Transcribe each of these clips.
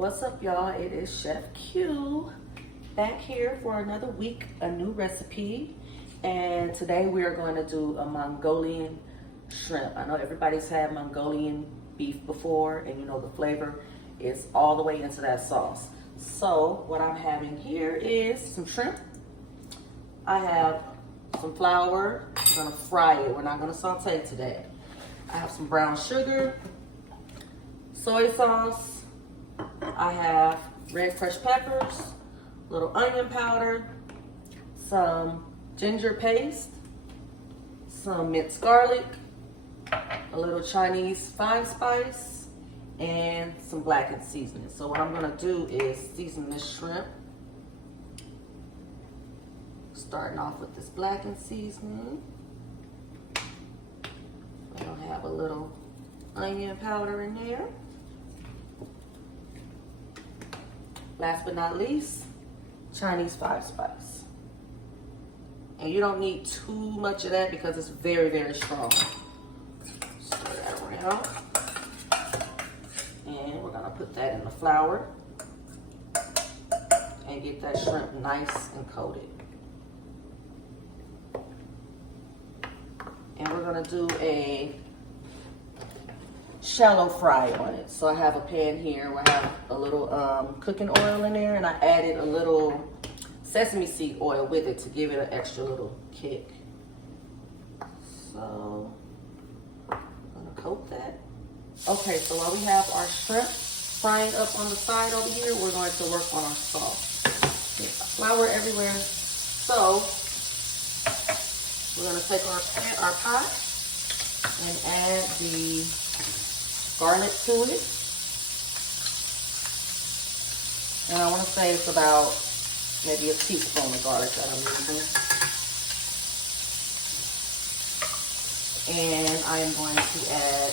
What's up, y'all? It is Chef Q back here for another week, a new recipe. And today we are going to do a Mongolian shrimp. I know everybody's had Mongolian beef before, and you know the flavor is all the way into that sauce. So what I'm having here is some shrimp. I have some flour. I'm gonna fry it. We're not gonna saute it today. I have some brown sugar, soy sauce. I have red crushed peppers, a little onion powder, some ginger paste, some minced garlic, a little Chinese fine spice, and some blackened seasoning. So what I'm gonna do is season this shrimp. Starting off with this blackened seasoning. I'm gonna have a little onion powder in there. Last but not least, Chinese five spice. And you don't need too much of that because it's very, very strong. Stir that around. And we're gonna put that in the flour and get that shrimp nice and coated. And we're gonna do a shallow fry on it. So I have a pan here where I have a little cooking oil in there, and I added a little sesame seed oil with it to give it an extra little kick. So I'm gonna coat that. Okay, so while we have our shrimp frying up on the side over here, we're going to work on our sauce. Flour everywhere. So we're gonna take our pot and add the garlic to it. And I want to say it's about maybe a teaspoon of garlic that I'm using. And I am going to add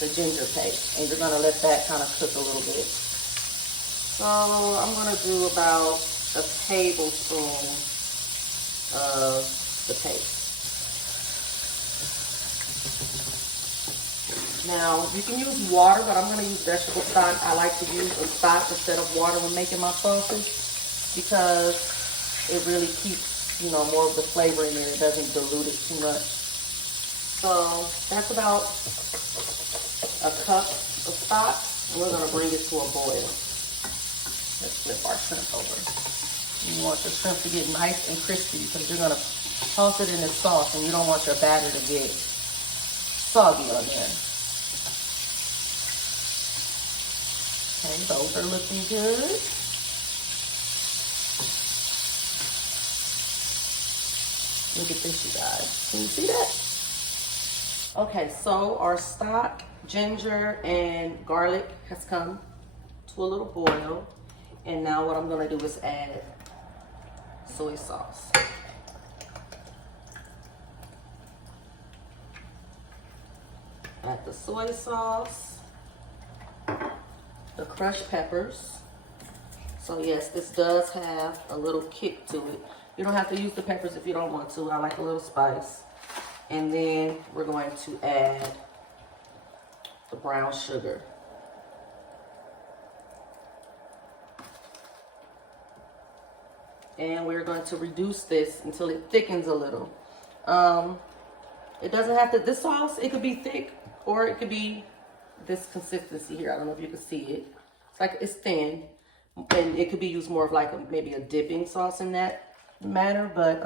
the ginger paste. And you're going to let that kind of cook a little bit. So I'm going to do about a tablespoon of the paste. Now, you can use water, but I'm going to use vegetable stock. I like to use a stock instead of water when making my sauces because it really keeps, you know, more of the flavor in there. It doesn't dilute it too much. So that's about a cup of stock, and we're going to bring it to a boil. Let's flip our shrimp over. You want your shrimp to get nice and crispy because you're going to toss it in the sauce, and you don't want your batter to get soggy on there. Okay, those are looking good. Look at this, you guys. Can you see that? Okay, so our stock, ginger, and garlic has come to a little boil. And now what I'm gonna do is add soy sauce. Add the soy sauce. The crushed peppers. So yes, this does have a little kick to it. You don't have to use the peppers if you don't want to. I like a little spice. And then we're going to add the brown sugar. And we're going to reduce this until it thickens a little. It doesn't have to, this sauce, it could be thick or it could be this consistency here. I don't know if you can see it. It's like it's thin, and it could be used more of like maybe a dipping sauce in that manner. But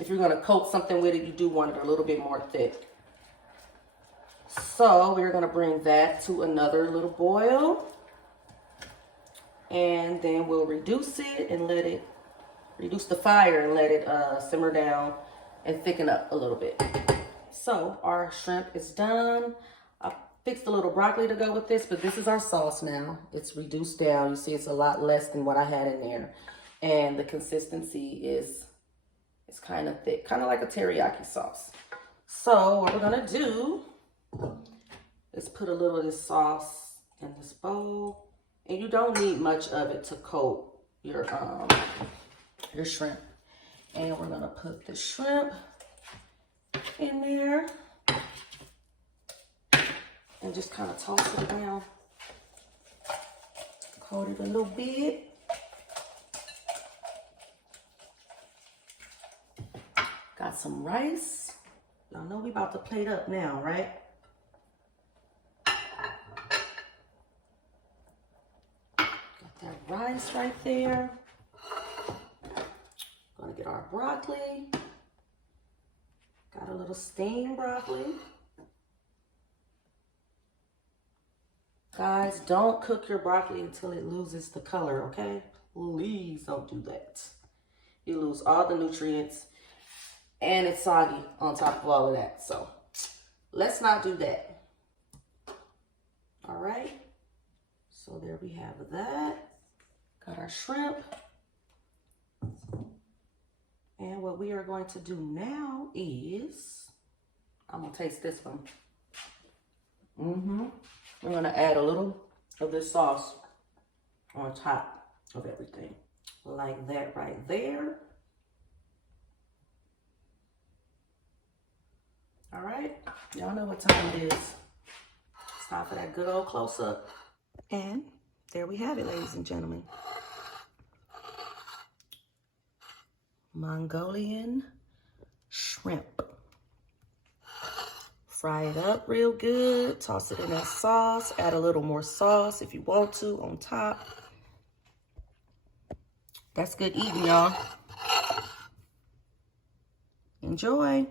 if you're gonna coat something with it, you do want it a little bit more thick. So we're gonna bring that to another little boil, and then we'll reduce it and let it reduce the fire and let it simmer down and thicken up a little bit. So our shrimp is done. Fixed a little broccoli to go with this, but this is our sauce now. It's reduced down. You see it's a lot less than what I had in there. And the consistency is kind of thick, kind of like a teriyaki sauce. So what we're gonna do is put a little of this sauce in this bowl. And you don't need much of it to coat your shrimp. And we're gonna put the shrimp in there. And just kind of toss it around. Coat it a little bit. Got some rice. Y'all know we about to plate up now, right? Got that rice right there. Gonna get our broccoli. Got a little steamed broccoli. Guys, don't cook your broccoli until it loses the color, okay? Please don't do that. You lose all the nutrients and it's soggy on top of all of that. So let's not do that. All right. So there we have that. Got our shrimp. And what we are going to do now is, I'm gonna taste this one. We're gonna add a little of this sauce on top of everything. Like that right there. All right, y'all know what time it is. It's time for that good old close-up. And there we have it, ladies and gentlemen. Mongolian shrimp. Fry it up real good, toss it in that sauce, add a little more sauce if you want to on top. That's good eating, y'all. Enjoy.